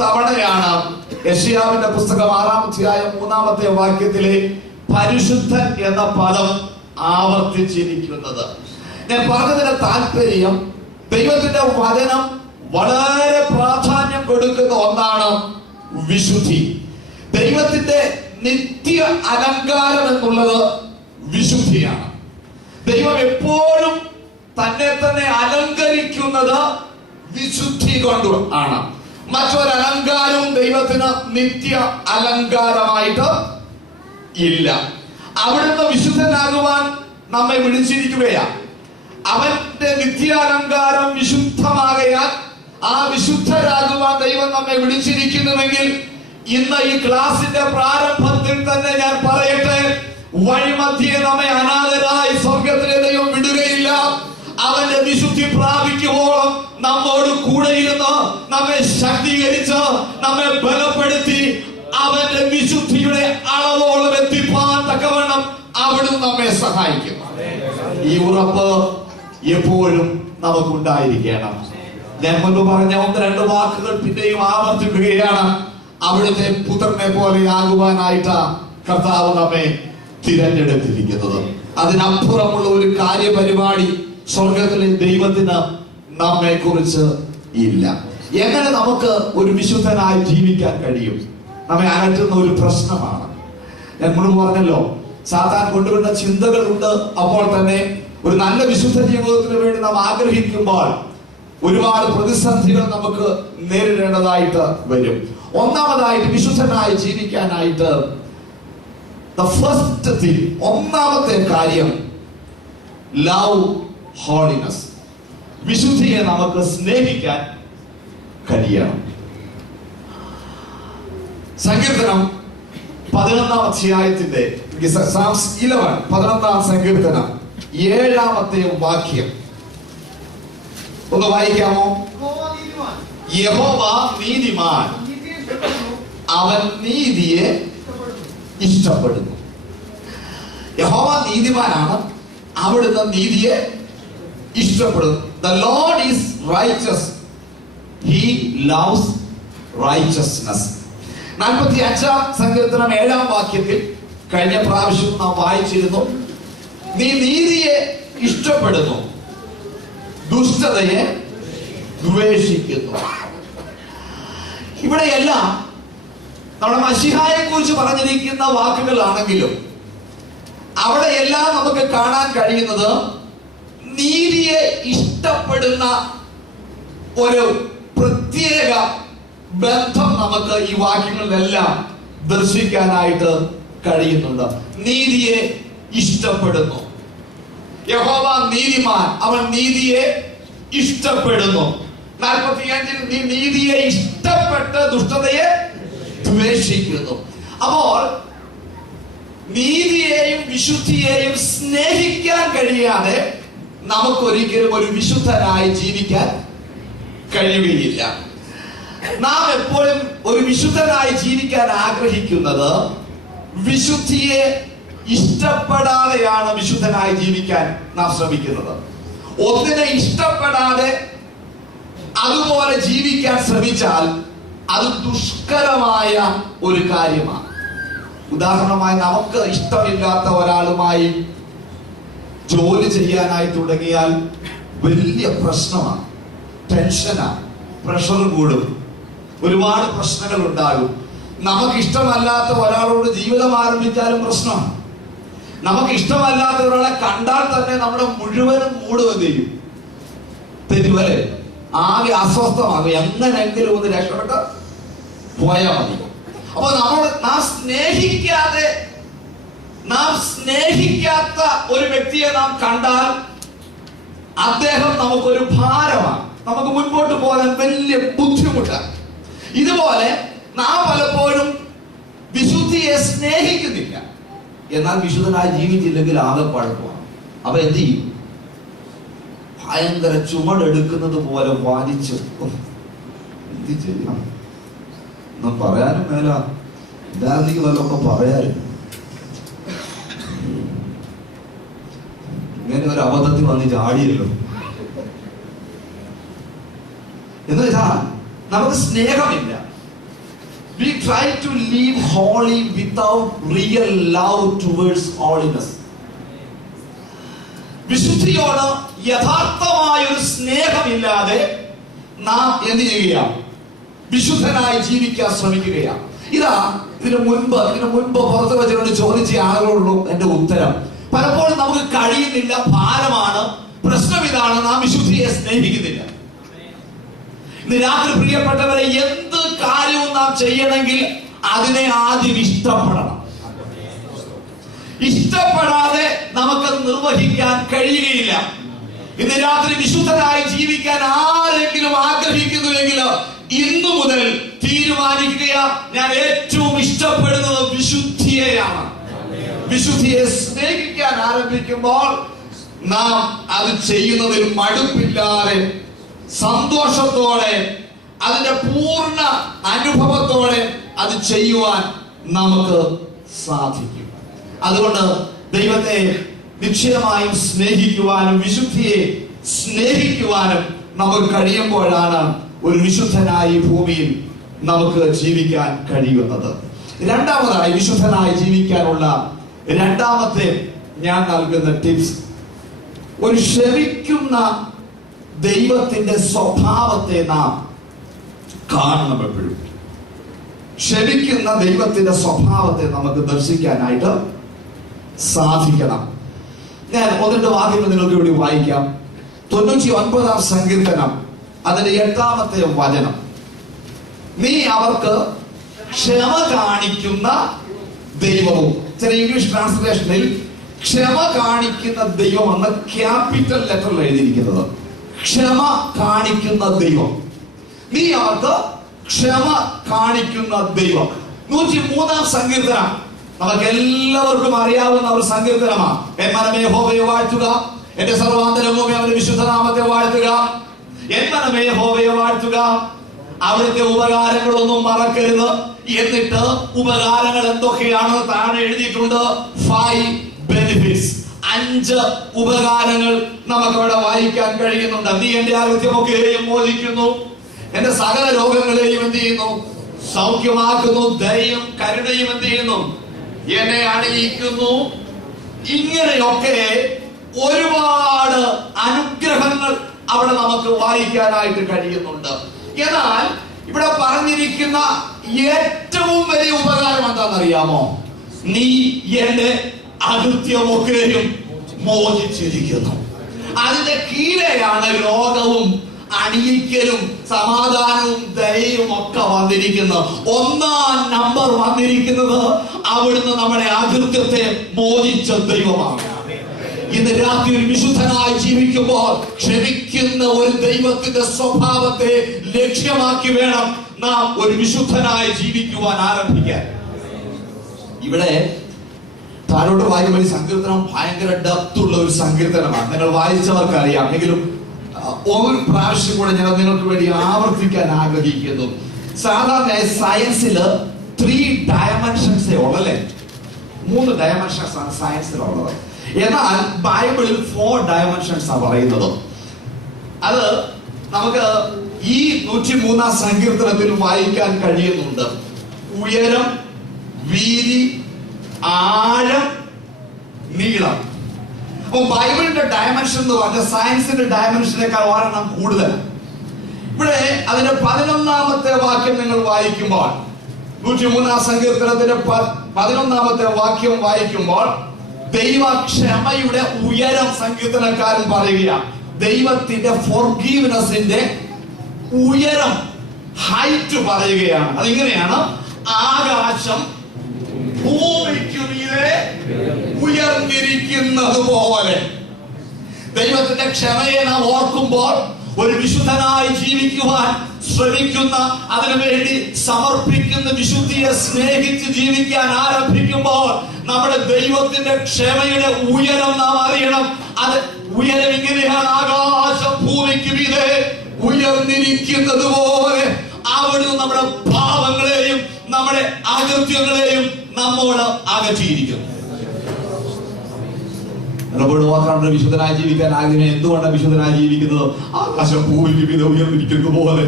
തവണയാണ് യെശയ്യാവിന്റെ പുസ്തകം 6-ാം അധ്യായം 3-ാമത്തെ വാക്യത്തിലെ പരിശുദ്ധൻ എന്ന പദം ആവർത്തിച്ചിരിക്കുന്നത്. ഞാൻ പറഞ്ഞതിന്റെ താല്പര്യം, ദൈവത്തിന്റെ വചനം വളരെ പ്രാധാന്യം കൊടുക്കുന്ന ഒന്നാണ് വിശുദ്ധി. ദൈവത്തിന്റെ നിത്യ അലങ്കാരം എന്നുള്ളത് വിശുദ്ധിയാണ്. ദൈവം എപ്പോഴും തന്നെ തന്നെ അലങ്കരിക്കുന്നത് വിശുദ്ധി കൊണ്ട് ആണ്. മറ്റൊരു അലങ്കാരവും ദൈവത്തിന് നിത്യ അലങ്കാരമായിട്ട് ഇല്ല. അവിടുന്ന് വിശുദ്ധനാകുവാൻ നമ്മെ വിളിച്ചിരിക്കുകയാണ്. അവന്റെ നിത്യാലങ്കാരം വിശുദ്ധമാകയാൽ ആ വിശുദ്ധരാകുവാൻ ദൈവം നമ്മെ വിളിച്ചിരിക്കുന്നുവെങ്കിൽ ഇന്ന് ഈ ക്ലാസിന്റെ പ്രാരംഭത്തിൽ തന്നെ ഞാൻ പറയട്ടെ, വഴിമധ്യേ നമ്മെ അനാഥരായി സ്വർഗത്തിലെ ദൈവം വിടുകയില്ല. അവന്റെ വിശുദ്ധി പ്രാപിക്കുവോളം നമ്മോട് കൂടെ ഇരുന്ന് നമ്മെ ശക്തീകരിച്ച് നമ്മെ ബലപ്പെടുത്തി അവന്റെ വിശുദ്ധിയുടെ അളവോളം എത്തിപ്പാൻ തക്കവണ്ണം അവിടുന്ന് നമ്മെ സഹായിക്കും. ഈ ഉറപ്പ് എപ്പോഴും നമുക്കുണ്ടായിരിക്കണം. ഞാൻ മുൻപ് പറഞ്ഞ 1-2 വാക്കുകൾ പിന്നെയും ആവർത്തിക്കുകയാണ്. അവിടുത്തെ പുത്രനെ പോലെ ആകുവാനായിട്ട് കർത്താവ് നമ്മെ തിരഞ്ഞെടുത്തിരിക്കുന്നത്. അതിനപ്പുറമുള്ള ഒരു കാര്യപരിപാടി സ്വർഗത്തിലെ ദൈവത്തിന് നമ്മെ കുറിച്ച് ഇല്ല. എങ്ങനെ നമുക്ക് ഒരു വിശുദ്ധനായി ജീവിക്കാൻ കഴിയും? നമ്മെ അകറ്റുന്ന ഒരു പ്രശ്നമാണ്. ഞാൻ മുൻപ് പറഞ്ഞല്ലോ, സാത്താൻ കൊണ്ടുവരുന്ന ചിന്തകളുണ്ട്. അപ്പോൾ തന്നെ ഒരു നല്ല വിശുദ്ധ ജീവിതത്തിന് വേണ്ടി നാം ആഗ്രഹിക്കുമ്പോൾ ഒരുപാട് പ്രതിസന്ധികൾ നമുക്ക് നേരിടേണ്ടതായിട്ട് വരും. ഒന്നാമതായിട്ട് വിശുദ്ധനായി ജീവിക്കാനായിട്ട് ഒന്നാമത്തെ കാര്യം ലവ് ഹോളിനെസ്. വിശുദ്ധിയെ നമുക്ക് സ്നേഹിക്കാൻ കഴിയണം. സങ്കീർത്തനം 11-ാം അധ്യായത്തിന്റെ 11-ാം സങ്കീർത്തനം 7-ാമത്തെ വാക്യം ഒന്ന് വായിക്കാമോ? യഹോവ നീതിമാൻ, അവൻ നീതിയെ ഇഷ്ടപ്പെടുന്നു. യഹോവ നീതിമാനാണ്, അവിടുന്ന് നീതിയെ ഇഷ്ടപ്പെടുന്നു. The Lord is righteous, he loves righteousness. 45-ാം സങ്കീർത്തനം 7-ാം വാക്യത്തിൽ കഴിഞ്ഞ പ്രാവശ്യം നാം വായിച്ചിരുന്നു, നീ നീതിയെ ഇഷ്ടപ്പെടുന്നു, ദുഷ്ടതയെ ദ്വേഷിക്കുന്നു. ഇവിടെയെല്ലാം നമ്മുടെ മശിഹായെ കുറിച്ച് പറഞ്ഞിരിക്കുന്ന വാക്കുകളാണെങ്കിലും അവിടെയെല്ലാം നമുക്ക് കാണാൻ കഴിയുന്നത് നീതിയെ ഇഷ്ടപ്പെടുന്ന ഒരു പ്രത്യേക ബന്ധം നമുക്ക് ഈ വാക്യങ്ങളിലെല്ലാം ദർശിക്കാനായിട്ട് കഴിയുന്നുണ്ട്. നീതിയെ ഇഷ്ടപ്പെടുന്നു. യഹോവ നീതിമാൻ, അവൻ നീതിയെ ഇഷ്ടപ്പെടുന്നു. 45-ൽ നീ നീതിയെ ഇഷ്ടപ്പെട്ട് ദുഷ്ടതയെ ദ്വേഷിക്കുന്നു. അപ്പോൾ നീതിയെയും വിശുദ്ധിയെയും സ്നേഹിക്കാൻ കഴിയാതെ നമുക്കൊരിക്കലും ഒരു വിശുദ്ധനായി ജീവിക്കാൻ കഴിയുകയില്ല. നാം എപ്പോഴും ഒരു വിശുദ്ധനായി ജീവിക്കാൻ ആഗ്രഹിക്കുന്നത് വിശുദ്ധിയെ ഇഷ്ടപ്പെടാതെയാണ് വിശുദ്ധനായി ജീവിക്കാൻ നാം ശ്രമിക്കുന്നത്. ഒന്നിനെ ഇഷ്ടപ്പെടാതെ അതുപോലെ ജീവിക്കാൻ ശ്രമിച്ചാൽ അത് ദുഷ്കരമായ ഒരു കാര്യമാണ്. ഉദാഹരണമായി, നമുക്ക് ഇഷ്ടമില്ലാത്ത ഒരാളുമായി ജോലി ചെയ്യാനായി തുടങ്ങിയാൽ വലിയ പ്രശ്നമാണ്, ടെൻഷനാണ്, പ്രഷർ കൂടും, ഒരുപാട് പ്രശ്നങ്ങൾ ഉണ്ടാകും. നമുക്ക് ഇഷ്ടമല്ലാത്ത ഒരാളോട് ജീവിതം ആരംഭിച്ചാലും പ്രശ്നമാണ്. നമുക്ക് ഇഷ്ടമല്ലാത്ത ഒരാളെ കണ്ടാൽ തന്നെ നമ്മുടെ മുഴുവനും മൂടുകയും ചെയ്യും, തെരുവരെ ആകെ അസ്വസ്ഥമാകും. എങ്ങനെയെങ്കിലും ഒന്ന് രക്ഷപ്പെട്ട് പോയാൽ മതി. അപ്പൊ നാം സ്നേഹിക്കാത്ത ഒരു വ്യക്തിയെ നാം കണ്ടാൽ അദ്ദേഹം നമുക്കൊരു ഭാരമാണ്, നമുക്ക് മുൻപോട്ട് പോകാൻ വലിയ ബുദ്ധിമുട്ടാണ്. ഇതുപോലെ നാം പലപ്പോഴും വിശുദ്ധിയെ സ്നേഹിക്കുന്നില്ല, എന്നാൽ വിശുദ്ധനായി ജീവിച്ചില്ലെങ്കിൽ ആകെ കുഴപ്പമാണ്. അപ്പൊ എന്ത് ചെയ്യും? ഭയങ്കര ചുമടെടുക്കുന്നത് പോലെ വാദിച്ചു എന്ത് ചെയ്യാം, ഒന്നും പറയാനും മേല, ഇതാണെങ്കിൽ വല്ലതൊക്കെ പറയാനും. ഇങ്ങനെ ഒരു അബദ്ധത്തിൽ വന്ന് ചാടിയല്ലോ എന്ന് വെച്ചാൽ നമുക്ക് സ്നേഹമില്ല. we try to live holy without real love towards holiness. വിശുദ്ധിയോട് യഥാർത്ഥമായ ഒരു സ്നേഹമില്ലാതെ നാം എന്ത് ചെയ്യുകയാണ്? വിശുദ്ധനായി ജീവിക്കാൻ ശ്രമിക്കുകയാണ്. ഇതിനു മുൻപ് പുറത്ത് വെച്ചുകൊണ്ട് ചോദിച്ച ആളുകളുള്ളൂ എന്റെ ഉത്തരം. പലപ്പോഴും നമുക്ക് കഴിയുന്നില്ല, ഭാരമാണ്. പ്രശ്നം ഇതാണ്, നാം വിശുദ്ധിയെ സ്നേഹിക്കുന്നില്ല. ഇന്ന് രാത്രി പ്രിയപ്പെട്ടവരെ, എന്ത് കാര്യവും നാം ചെയ്യണമെങ്കിൽ അതിനെ ആദ്യം ഇഷ്ടപ്പെടണം. ഇഷ്ടപ്പെടാതെ നമുക്ക് നിർവഹിക്കാൻ കഴിയുകയില്ല. ഇന്ന് രാത്രി വിശുദ്ധരായി ജീവിക്കാൻ ആരെങ്കിലും ആഗ്രഹിക്കുന്നുവെങ്കിൽ ഇന്നു മുതൽ തീരുമാനിക്കുക, ഞാൻ ഏറ്റവും ഇഷ്ടപ്പെടുന്നത് വിശുദ്ധിയെയാണ്. വിശുദ്ധിയെ സ്നേഹിക്കാൻ ആരംഭിക്കുമ്പോൾ നാം അത് ചെയ്യുന്നതിൽ മടുപ്പില്ലാതെ, സന്തോഷത്തോടെ, അതിന്റെ പൂർണ്ണ അനുഭവത്തോടെ അത് ചെയ്യുവാൻ നമുക്ക് സാധിക്കും. അതുകൊണ്ട് ദൈവത്തെ നിശ്ചയമായും സ്നേഹിക്കുവാനും വിശുദ്ധിയെ സ്നേഹിക്കുവാനും നമുക്ക് കഴിയുമ്പോഴാണ് ഒരു വിശുദ്ധനായി ഭൂമിയിൽ നമുക്ക് ജീവിക്കാൻ കഴിയുന്നത്. രണ്ടാമതായി, വിശുദ്ധനായി ജീവിക്കാനുള്ള രണ്ടാമത്തെ ഞാൻ നൽകുന്ന ടിപ്സ്, ഒരു ക്ഷമിക്കുന്ന ദൈവത്തിന്റെ സ്വഭാവത്തെ നാം കാണണം. എപ്പോഴും ക്ഷമിക്കുന്ന ദൈവത്തിന്റെ സ്വഭാവത്തെ നമുക്ക് ദർശിക്കാനായിട്ട് സാധിക്കണം. ഞാൻ 1-2 വാക്യങ്ങൾ നിങ്ങൾക്ക് ഇവിടെ വായിക്കാം. 99-ാം സങ്കീർത്തനം അതിന്റെ 8-ാമത്തെ വചനം. നീ അവർക്ക് ക്ഷമ കാണിക്കുന്ന ദൈവവും, ചില ഇംഗ്ലീഷ് ട്രാൻസ്ലേഷനിൽ ക്ഷമ കാണിക്കുന്ന ദൈവം എന്ന ക്യാപിറ്റൽ ലെറ്ററിൽ എഴുതിയിരിക്കുന്നത്. ക്ഷമ കാണിക്കുന്ന ദൈവം, നീ അവർക്ക് ക്ഷമ കാണിക്കുന്ന ദൈവം. 103-ാം സങ്കീർത്തനം നമുക്ക് എല്ലാവർക്കും അറിയാവുന്ന ഒരു സങ്കീർത്തനമാണ്. എൻ മനമേ യഹോവയെ വാഴ്ത്തുക, എന്റെ സർവാന്തരംഗമേ അവന്റെ വിശുദ്ധനാമത്തെ വാഴ്ത്തുക. എൻ മനമേ യഹോവയെ വാഴ്ത്തുക, അവിടുത്തെ ഉപകാരങ്ങളൊന്നും മറക്കരുത്. എന്നിട്ട് ഉപകാരങ്ങൾ എന്തൊക്കെയാണെന്ന് താഴെ എഴുതിയിട്ടുണ്ട്. 5 benefits, 5 ഉപകാരങ്ങൾ നമുക്ക് അവിടെ വായിക്കാൻ കഴിയുന്നുണ്ട്. നീ എന്റെ ആരോഗ്യമൊക്കെയും മോചിക്കുന്നു, എന്റെ സകല രോഗങ്ങളെയും എന്ത് ചെയ്യുന്നു? സൗഖ്യമാക്കുന്നു. ദയയും കരുണയും എന്ത് ചെയ്യുന്നു? എന്നെ അണിയിക്കുന്നു. ഇങ്ങനെയൊക്കെ ഒരുപാട് അനുഗ്രഹങ്ങൾ അവിടെ നമുക്ക് വായിക്കാനായിട്ട് കഴിയുന്നുണ്ട്. എന്നാൽ ഇവിടെ പറഞ്ഞിരിക്കുന്ന ഏറ്റവും വലിയ ഉപകാരം എന്താണെന്നറിയാമോ? നീ എന്റെ അകൃത്യമൊക്കെയും മോചിച്ചിരിക്കുന്നു. അതിന്റെ കീഴെയാണ് രോഗവും അണിയിക്കലും സമാധാനവും ദയയും ഒക്കെ വന്നിരിക്കുന്നത്. 1-ാം നമ്പർ വന്നിരിക്കുന്നത് അവിടുന്ന് നമ്മുടെ അകൃത്യത്തെ മോചിച്ച ദൈവമാണ്. ഇന്ന് രാത്രി ഒരു വിശുദ്ധനായി ജീവിക്കുമ്പോൾ ക്ഷമിക്കുന്ന ഒരു ദൈവത്തിന്റെ സ്വഭാവത്തെ ലക്ഷ്യമാക്കി വേണം നാം ഒരു വിശുദ്ധനായി ജീവിക്കുവാൻ ആരംഭിക്കാൻ. ഇവിടെ താഴോട്ട് വായിക്കുമ്പോൾ ഈ സങ്കീർത്തനം ഭയങ്കര ഡെപ്ത് ഉള്ള ഒരു സങ്കീർത്തനമാണ്. നിങ്ങൾ വായിച്ചവർക്ക് അറിയാം. എങ്കിലും ഒരു പ്രാവശ്യം കൂടെ ഞാൻ നിങ്ങൾക്ക് വേണ്ടി ആവർത്തിക്കാൻ ആഗ്രഹിക്കുന്നു. സാധാരണ സയൻസിൽ 3 ഡയമെൻഷൻസേ ഉള്ളല്ലേ? 3 ഡയമെൻഷൻസ് ആണ് സയൻസിലുള്ളത്. എന്നാൽ ബൈബിളിൽ 4 ഡയമെൻഷൻസ് ആണ് പറയുന്നത്. അത് നമുക്ക് ഈ 103-ാം സങ്കീർത്തനത്തിൽ വായിക്കാൻ കഴിയുന്നുണ്ട്. ഉയരം, വീതി, ആഴം, നീളം. അപ്പൊ ബൈബിളിന്റെ ഡയമെൻഷൻ എന്ന് പറഞ്ഞാൽ സയൻസിന്റെ ഡയമെൻഷനേക്കാൾ ഒരെണ്ണം കൂടുതൽ. ഇവിടെ അതിന്റെ 11-ാമത്തെ വാക്യം നിങ്ങൾ വായിക്കുമ്പോൾ, 103-ാം സങ്കീർത്തനത്തിന്റെ 11-ാമത്തെ വാക്യം വായിക്കുമ്പോൾ ദൈവക്ഷമയുടെ ഉയരം സങ്കീർത്തനക്കാരൻ പറയുകയാണ്. ദൈവത്തിന്റെ ഫോർഗീവ്നെസിന്റെ ഉയരം, ഹൈറ്റ് പറയുകയാണ്. അതിങ്ങനെയാണ്: ആകാശം ഭൂമിക്ക് മീതെ ഉയർന്നിരിക്കുന്നത് പോലെ. ദൈവത്തിന്റെ ക്ഷമയെ നാം ഓർക്കുമ്പോൾ, ഒരു വിശുദ്ധനായി ജീവിക്കുവാൻ ശ്രമിക്കുന്ന, അതിനുവേണ്ടി സമർപ്പിക്കുന്ന, വിശുദ്ധിയെ സ്നേഹിച്ച് ജീവിക്കാൻ ആരംഭിക്കുമ്പോൾ നമ്മുടെ ദൈവത്തിന്റെ ക്ഷമയുടെ ഉയരം നാം അറിയണം. അത് ഉയരം ഇങ്ങനെയാണ്: ആകാശം ഭൂമിക്ക് മീതെ ഉയർന്നിരിക്കുന്നത് പോലെ അവിടുന്ന് നമ്മുടെ പാപങ്ങളെയും നമ്മുടെ അകൃത്യങ്ങളെയും നമ്മോട് അകറ്റിയിരിക്കുന്നു. വിശുദ്ധനായി ജീവിക്കാൻ ആഗ്രഹം. എന്തുകൊണ്ടാണ് വിശുദ്ധനായി ജീവിക്കുന്നത്? ആകാശം ഭൂമിക്ക് മീതെ ഉയർന്നിരിക്കുന്നത് പോലെ